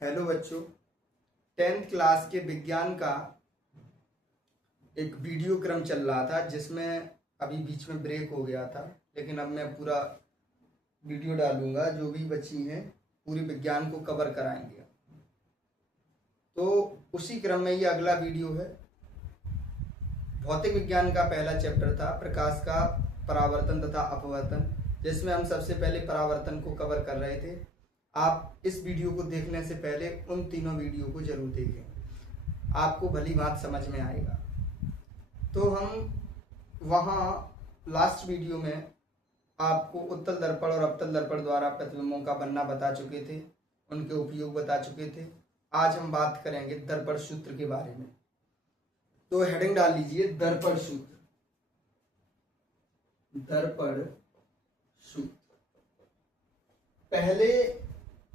Hello बच्चों, 10th class के विज्ञान का एक वीडियो क्रम चल रहा था जिसमें अभी बीच में ब्रेक हो गया था, लेकिन अब मैं पूरा वीडियो डालूंगा। जो भी बच्ची हैं पूरे विज्ञान को कवर कराएंगे। तो उसी क्रम में ये अगला वीडियो है। भौतिक विज्ञान का पहला चैप्टर था प्रकाश का परावर्तन तथा अपवर्तन, जिसमें हम सबसे पहले परावर्तन को कवर कर रहे थे। आप इस वीडियो को देखने से पहले उन तीनों वीडियो को जरूर देखें, आपको भली बात समझ में आएगा। तो हम वहाँ लास्ट वीडियो में आपको उत्तल दर्पण और अवतल दर्पण द्वारा प्रतिबिंबों का बनना बता चुके थे, उनके उपयोग बता चुके थे। आज हम बात करेंगे दर्पण सूत्र के बारे में। तो हेडिंग डाल लीजिए दर्पण सूत्र। दर्पण सूत्र पहले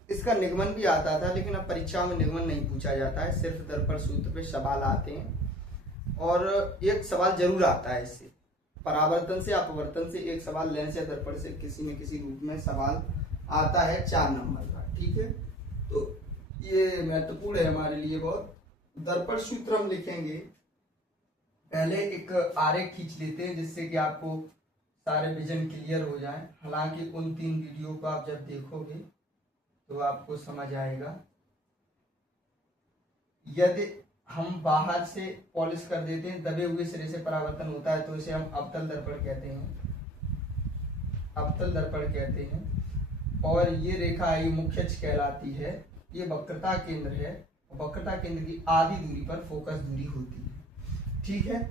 इसका निगमन भी आता था, लेकिन अब परीक्षा में निगमन नहीं पूछा जाता है, सिर्फ दर्पण सूत्र पे सवाल आते हैं। और एक सवाल जरूर आता है इससे, परावर्तन से अपवर्तन से एक सवाल, लेंस या दर्पण से किसी न किसी रूप में सवाल आता है 4 नंबर का। ठीक है, तो ये महत्वपूर्ण है हमारे लिए बहुत। दर्पण सूत्र हम लिखेंगे, पहले एक आरेख खींच लेते हैं जिससे कि आपको सारे विजन क्लियर हो जाए। हालांकि उन 3 वीडियो को आप जब देखोगे तो आपको समझ आएगा। यदि हम बाहर से पॉलिश कर देते हैं, दबे हुए सिरे से परावर्तन होता है, तो इसे हम अवतल दर्पण कहते हैं, अवतल दर्पण कहते हैं। और ये रेखा ये मुख्य अक्ष कहलाती है, ये वक्रता केंद्र है। वक्रता केंद्र की आधी दूरी पर फोकस दूरी होती है। ठीक है,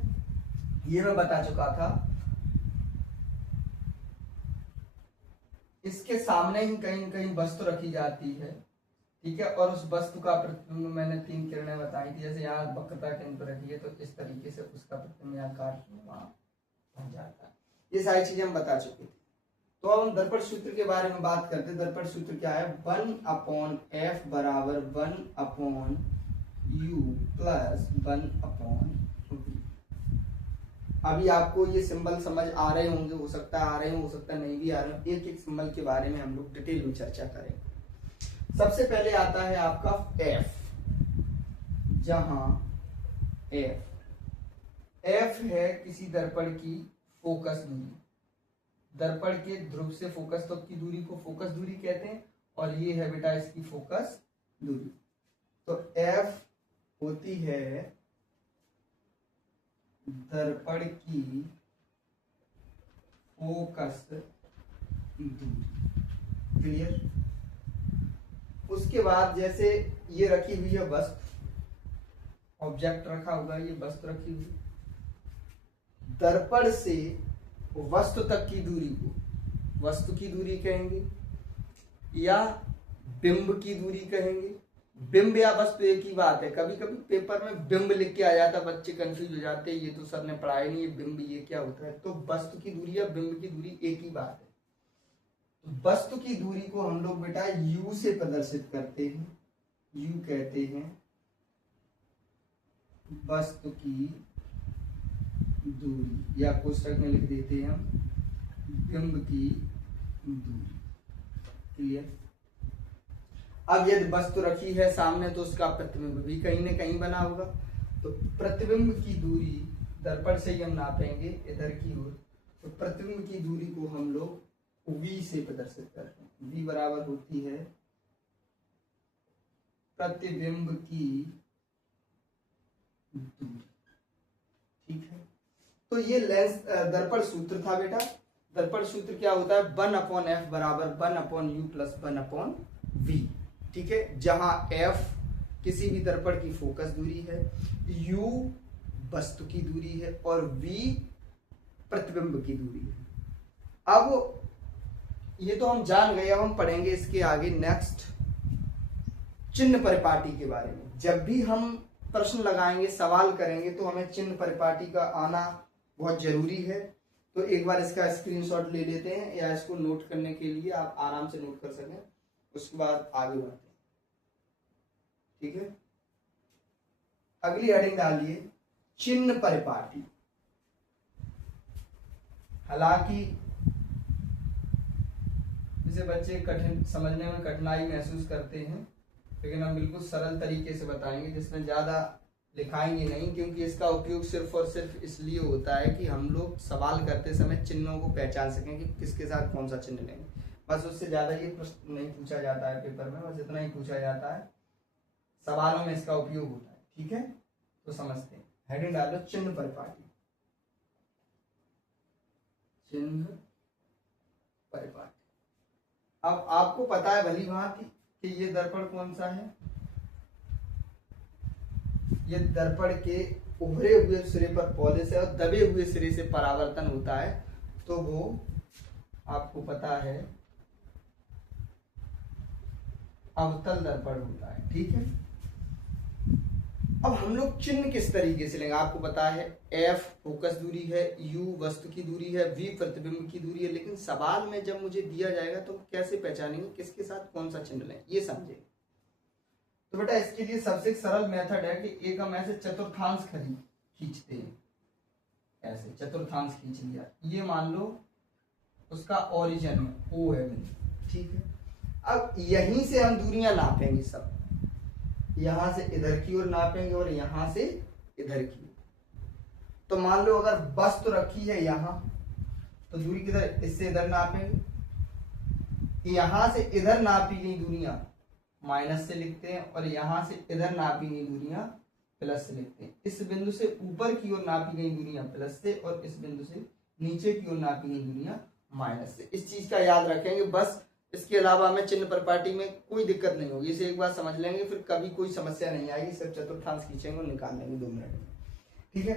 ये मैं बता चुका था। इसके सामने ही कहीं कहीं वस्तु रखी जाती है। ठीक है, और उस वस्तु का प्रतिबिंब मैंने 3 किरणें बताई थी। जैसे यहाँ वक्रता केंद्र पर रखी है, तो इस तरीके से उसका प्रतिबिंब आकार वहां पहुंच जाता है। ये सारी चीजें हम बता चुके थे। तो अब हम दर्पण सूत्र के बारे में बात करते हैं। दर्पण सूत्र क्या है? 1/f बराबर 1/u प्लस 1/v। अभी आपको ये सिंबल समझ आ रहे होंगे, हो सकता है आ रहे हो सकता है नहीं भी आ रहे हो। एक एक सिंबल के बारे में हम लोग डिटेल में चर्चा करेंगे। सबसे पहले आता है आपका F, जहां F है किसी दर्पण की फोकस दूरी। दर्पण के ध्रुव से फोकस तक की दूरी को फोकस दूरी कहते हैं, और ये है बेटा इसकी फोकस दूरी। तो F होती है दर्पण की फोकस दूरी। क्लियर? उसके बाद जैसे ये रखी हुई है वस्तु, ऑब्जेक्ट रखा हुआ है, ये वस्तु रखी हुई, दर्पण से वस्तु तक की दूरी को वस्तु की दूरी कहेंगे या बिंब की दूरी कहेंगे। बिंब या वस्तु एक ही बात है। कभी कभी पेपर में बिंब लिख के आ जाता, बच्चे कंफ्यूज हो जाते हैं, ये तो सर ने पढ़ाया नहीं, ये बिंब ये क्या होता है। तो वस्तु की दूरी या बिंब की दूरी एक ही बात है। तो वस्तु की दूरी को हम लोग बेटा u से प्रदर्शित करते हैं। u कहते हैं वस्तु की दूरी, या कोष्ठक में लिख देते हैं हम बिंब की दूरी। क्लियर? अब यदि वस्तु रखी है सामने, तो उसका प्रतिबिंब भी कहीं न कहीं बना होगा। तो प्रतिबिंब की दूरी दर्पण से ही हम नापेंगे इधर की ओर। तो प्रतिबिंब की दूरी को हम लोग v से प्रदर्शित करते हैं। v बराबर होती है प्रतिबिंब की दूरी। ठीक है, तो ये लेंस दर्पण सूत्र था बेटा। दर्पण सूत्र क्या होता है? 1/f बराबर 1/u प्लस 1/v। ठीक है, जहां f किसी भी दर्पण की फोकस दूरी है, u वस्तु की दूरी है, और v प्रतिबिंब की दूरी है। अब ये तो हम जान गए। अब हम पढ़ेंगे इसके आगे नेक्स्ट चिन्ह परिपाटी के बारे में। जब भी हम प्रश्न लगाएंगे, सवाल करेंगे, तो हमें चिन्ह परिपाटी का आना बहुत जरूरी है। तो एक बार इसका स्क्रीनशॉट ले लेते हैं, या इसको नोट करने के लिए आप आराम से नोट कर सकें, उसके बाद आगे बढ़ते हैं। ठीक है, अगली हेडिंग डालिए चिन्ह परिपाटी। हालांकि जिसे बच्चे कठिन समझने में कठिनाई महसूस करते हैं, लेकिन हम बिल्कुल सरल तरीके से बताएंगे, जिसमें ज्यादा लिखाएंगे नहीं, क्योंकि इसका उपयोग सिर्फ और सिर्फ इसलिए होता है कि हम लोग सवाल करते समय चिन्हों को पहचान सकें कि किसके साथ कौन सा चिन्ह लेंगे। बस उससे ज्यादा ये प्रश्न नहीं पूछा जाता है पेपर में, बस इतना ही पूछा जाता है, सवालों में इसका उपयोग होता है। ठीक है, तो समझते हैं। हेडिंग डालो चिन्ह परिपाटी। चिन्ह परिपाटी। अब आपको पता है भली भांति कि ये दर्पण कौन सा है। ये दर्पण के उभरे हुए सिरे पर पॉलिश है और दबे हुए सिरे से परावर्तन होता है, तो वो आपको पता है अवतल दर्पण होता है। ठीक है, अब हम लोग चिन्ह किस तरीके से लेंगे, आपको पता है F फोकस दूरी है, U वस्तु की दूरी है, V प्रतिबिंब की दूरी है, लेकिन सवाल में जब मुझे दिया जाएगा तो कैसे पहचानेंगे किसके साथ कौन सा चिन्ह लें, ये समझे। तो बेटा इसके लिए सबसे सरल मेथड है कि एक हम ऐसे चतुर्थांश खींचते हैं, ऐसे चतुर्थांश खींच लिया, ये मान लो उसका ओरिजिन है, O है बिंदु। ठीक है, अब यहीं से हम दूरियां नापेंगे, सब यहां से इधर की ओर नापेंगे और यहां से इधर की ओर। तो मान लो अगर वस्तु रखी है यहां, तो दूरी किधर, इससे इधर नापेंगे। यहां से इधर नापी गई दूरियां माइनस से लिखते हैं और यहां से इधर नापी गई दूरियां प्लस से लिखते हैं। इस बिंदु से ऊपर की ओर नापी गई दूरियां प्लस से और इस बिंदु से नीचे की ओर नापी गई दूरियां माइनस से। इस चीज का याद रखेंगे बस। इसके अलावा हमें चिन्ह परिपाटी में कोई दिक्कत नहीं होगी, इसे एक बार समझ लेंगे, फिर कभी कोई समस्या नहीं आएगी। सिर्फ चतुर्थांश खींचेंगे और निकाल लेंगे 2 मिनट में। ठीक है,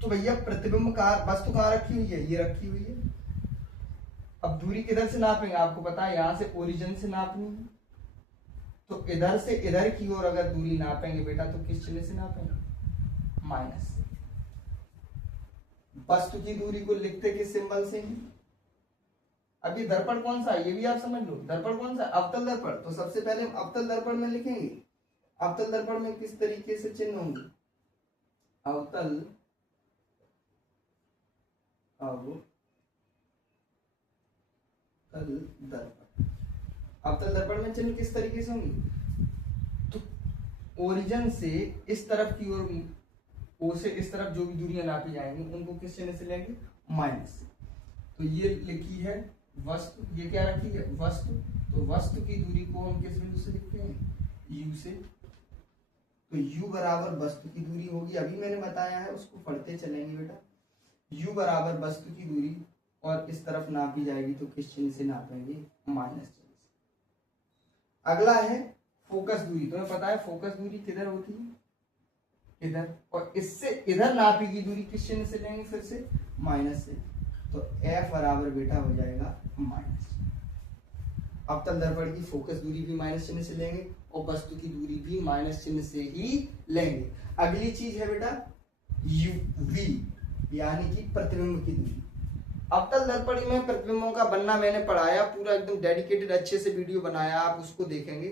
तो भैया प्रतिबिंब कहाँ, वस्तु कहाँ रखी हुई है, ये रखी हुई है। अब दूरी किधर से नापेंगे, आपको पता है यहां से ओरिजिन से नापनी है, तो इधर से इधर की ओर अगर दूरी नापेंगे बेटा तो किस चिन्ह से नापेंगे, माइनस से। वस्तु की दूरी को लिखते किस सिंबल से हैं। अब ये दर्पण कौन सा है ये भी आप समझ लो, दर्पण कौन सा, अवतल दर्पण। तो सबसे पहले हम अवतल दर्पण में लिखेंगे। अवतल दर्पण में किस तरीके से चिन्ह होंगे, अवतल दर्पण। अवतल दर्पण में चिन्ह किस तरीके से होंगे, तो ओरिजिन से इस तरफ की ओर, ओ से इस तरफ जो भी दूरियां नापी जाएंगी उनको किस चिन्ह से लेंगे, माइनस। तो ये लिखी है वस्तु, ये क्या रखी है, वस्तु। तो वस्तु की दूरी को हम किस बिंदु से लिखते हैं, U से। तो U बराबर वस्तु की दूरी होगी, अभी मैंने बताया है, उसको पढ़ते चलेंगे बेटा। U बराबर वस्तु की दूरी और इस तरफ नापी जाएगी तो किस चिन्ह से नापेंगे, माइनस चिन्ह से। अगला है फोकस दूरी। तुम्हें पता है फोकस दूरी किधर होती है, इधर, और इससे इधर नापी की दूरी किस चिन्ह से लेंगे, फिर से माइनस से। तो F बराबर बेटा हो जाएगा माइनस। अवतल दर्पण की फोकस दूरी भी माइनस चिन्ह से लेंगे और वस्तु की दूरी भी माइनस चिन्ह से ही लेंगे। अगली चीज है बेटा UV, यानी कि प्रतिबिंब की दूरी। अवतल दर्पण में प्रतिबिंबों का बनना मैंने पढ़ाया, पूरा एकदम डेडिकेटेड अच्छे से वीडियो बनाया, आप उसको देखेंगे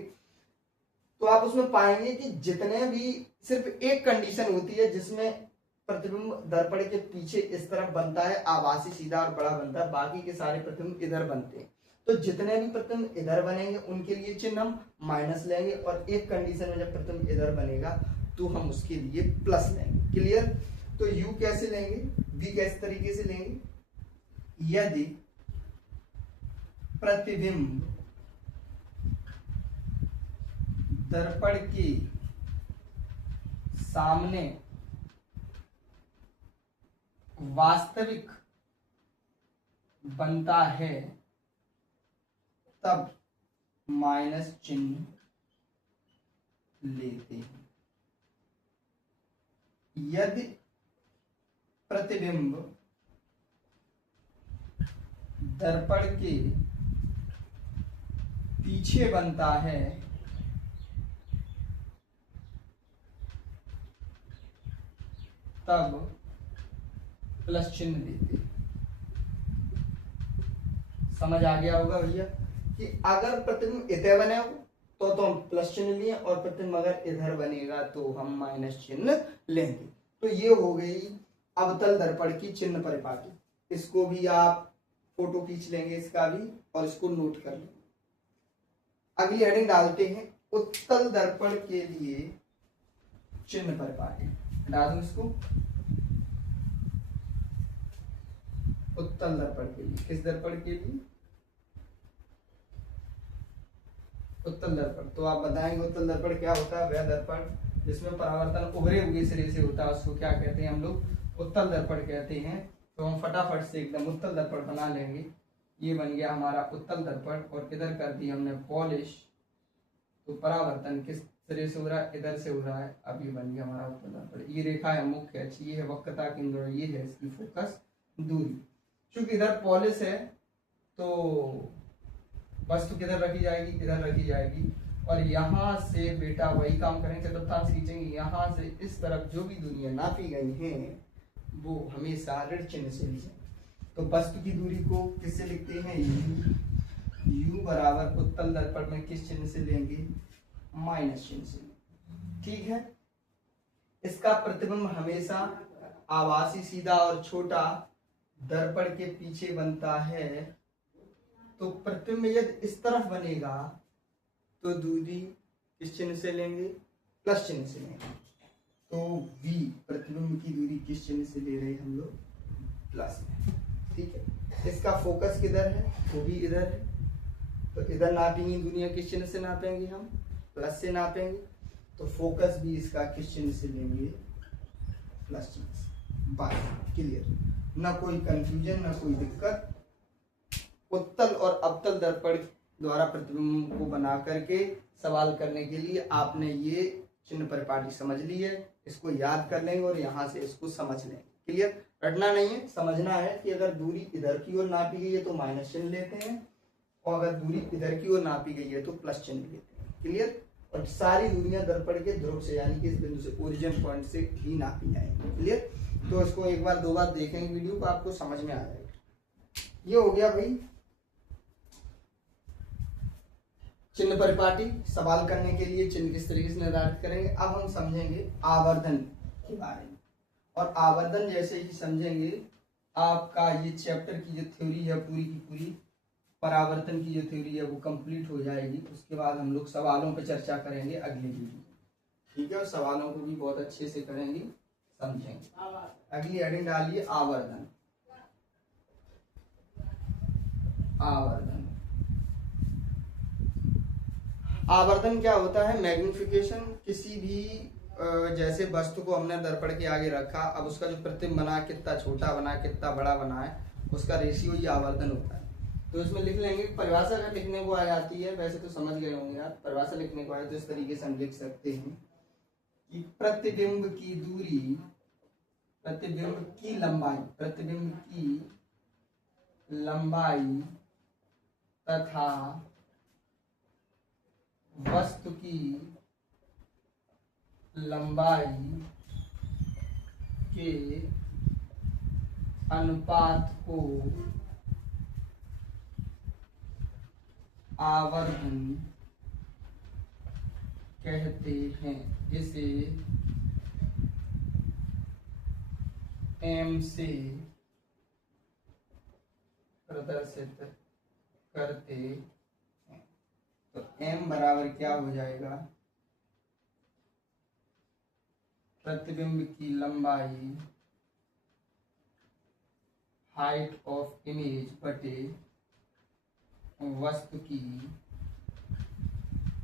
तो आप उसमें पाएंगे कि जितने भी, सिर्फ एक कंडीशन होती है जिसमें प्रतिबिंब दर्पण के पीछे इस तरफ बनता है, आभासी सीधा और बड़ा बनता है, बाकी के सारे प्रतिबिंब इधर बनते हैं। तो जितने भी प्रतिबिंब इधर बनेंगे उनके लिए चिन्ह हम माइनस लेंगे, और एक कंडीशन में जब प्रतिबिंब इधर बनेगा तो हम उसके लिए प्लस लेंगे। क्लियर। तो U कैसे लेंगे, V कैसे तरीके से लेंगे, यदि प्रतिबिंब दर्पण के सामने वास्तविक बनता है तब माइनस चिन्ह लेते हैं। यदि प्रतिबिंब दर्पण के पीछे बनता है तब प्लस चिन्ह देते। समझ आ गया होगा भैया कि अगर प्रतिबिंब इधर बने तो हम प्लस चिन्ह लिए, और प्रतिबिंब अगर इधर बनेगा तो हम माइनस चिन्ह लेंगे। तो ये हो गई अवतल दर्पण की चिन्ह परिपाटी। इसको भी आप फोटो खींच लेंगे इसका भी, और इसको नोट कर लेंगे। अगली हेडिंग डालते हैं उत्तल दर्पण के लिए चिन्ह परिपाटी। डाल दूं इसको, उत्तल दर्पण के लिए। किस दर्पण के लिए? उत्तल दर्पण। तो आप बताएंगे उत्तल दर्पण क्या होता है? वह दर्पण जिसमें परावर्तन उभरे हुए सिरे से होता है उसको क्या कहते हैं हम लोग? उत्तल दर्पण कहते हैं। तो हम फटाफट से एकदम उत्तल दर्पण बना लेंगे। ये बन गया हमारा उत्तल दर्पण और इधर कर दी हमने पॉलिश। तो परावर्तन किस सिरे से हो रहा है? इधर से हो रहा है। अब ये बन गया हमारा उत्तल दर्पण। ये रेखा है मुख्य अक्ष, ये है वक्रता केंद्र और ये है इसकी फोकस दूरी। क्योंकि इधर पॉलिश है तो वस्तु किधर रखी जाएगी? इधर रखी जाएगी। और यहाँ से बेटा वही काम करेंगे, चतुर्थांश खींचेंगे। यहाँ से इस तरफ जो भी दूरियां नापी गई हैं वो हमेशा ऋण चिन्ह से ली जाए। तो वस्तु की दूरी को किससे लिखते हैं? u बराबर उत्तल दर्पण में किस चिन्ह से लेंगे? माइनस चिन्ह से। ठीक है। इसका प्रतिबिंब हमेशा आभासी, सीधा और छोटा दर्पण के पीछे बनता है। तो प्रतिबिंब यदि इस तरफ बनेगा तो दूरी किस चिन्ह से लेंगे? प्लस चिन्ह से लेंगे। तो v प्रतिबिंब की दूरी किस चिन्ह से ले रहे हैं हम लोग? प्लस में। ठीक है। इसका फोकस किधर है? वो भी इधर है। तो इधर नापेंगे दूरियां किस चिन्ह से नापेंगे? हम प्लस से नापेंगे। तो फोकस भी इसका किस चिन्ह से लेंगे? प्लस चिन्ह से। बस क्लियर, ना कोई कंफ्यूजन, ना कोई दिक्कत। उत्तल और अवतल दर्पण द्वारा प्रतिबिंब को बना करके सवाल करने के लिए आपने ये चिन्ह परिपाटी समझ ली है। इसको याद कर लेंगे और यहाँ से इसको समझ लेंगे। क्लियर? रटना नहीं है, समझना है कि अगर दूरी इधर की ओर नापी गई है तो माइनस चिन्ह लेते हैं और अगर दूरी इधर की ओर नापी गई है तो प्लस चिन्ह लेते हैं। क्लियर? और सारी दूरियां दर्पण के ध्रुव से यानी कि इस बिंदु से, ओरिजिन पॉइंट से ही नापी जाएंगी। क्लियर? तो इसको एक बार दो बार देखेंगे वीडियो को, आपको समझ में आ जाएगा। ये हो गया भाई चिन्ह परिपाटी। सवाल करने के लिए चिन्ह किस तरीके से निर्धारित करेंगे। अब हम समझेंगे आवर्धन के बारे में। और आवर्धन जैसे ही समझेंगे आपका ये चैप्टर की जो थ्योरी है पूरी की पूरी, परावर्तन की जो थ्योरी है वो कंप्लीट हो जाएगी। उसके बाद हम लोग सवालों पर चर्चा करेंगे अगली वीडियो। ठीक है? और सवालों को भी बहुत अच्छे से करेंगे, समझेंगे। अगली हेडिंग डालिए आवर्धन। आवर्धन, आवर्धन क्या होता है? मैग्निफिकेशन। किसी भी जैसे वस्तु को हमने दर्पण के आगे रखा, अब उसका जो प्रतिबिंब बना, कितना छोटा बना, कितना बड़ा बना है, उसका रेशियो ही आवर्धन होता है। तो इसमें लिख लेंगे। परिभाषा अगर लिखने को आ जाती है, वैसे तो समझ गए होंगे यार, परिभाषा लिखने को आए तो इस तरीके से हम लिख सकते हैं कि प्रतिबिंब की दूरी, प्रतिबिंब की लंबाई, प्रतिबिंब की लंबाई तथा वस्तु की लंबाई के अनुपात को आवर्धन कहते हैं, जिसे m से प्रदर्शित करते हैं। तो m बराबर क्या हो जाएगा? प्रतिबिंब की लंबाई, हाइट ऑफ इमेज बटे वस्तु की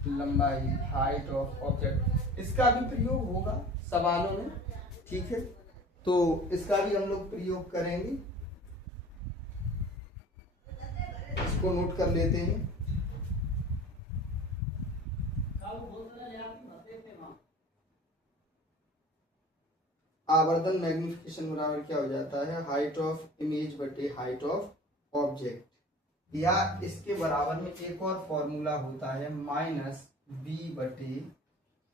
लंबाई, हाइट ऑफ ऑब्जेक्ट। इसका भी प्रयोग होगा सवालों में। ठीक है? तो इसका भी हम लोग प्रयोग करेंगे। इसको नोट कर लेते हैं। आवर्धन मैग्निफिकेशन बराबर क्या हो जाता है? हाइट ऑफ इमेज बटे हाइट ऑफ ऑब्जेक्ट। या इसके बराबर में एक और फॉर्मूला होता है -b बटे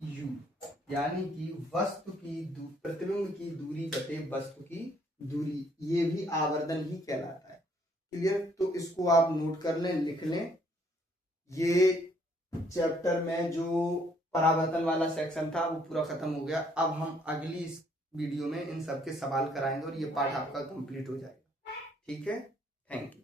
u, यानी कि वस्तु की प्रतिबिंब की दूरी बटे वस्तु की दूरी, ये भी आवर्धन ही कहलाता है। क्लियर? तो इसको आप नोट कर लें, लिख लें। ये चैप्टर में जो परावर्तन वाला सेक्शन था वो पूरा खत्म हो गया। अब हम अगली इस वीडियो में इन सब के सवाल कराएंगे और ये पार्ट आपका कंप्लीट हो जाएगा। ठीक है? Thank you.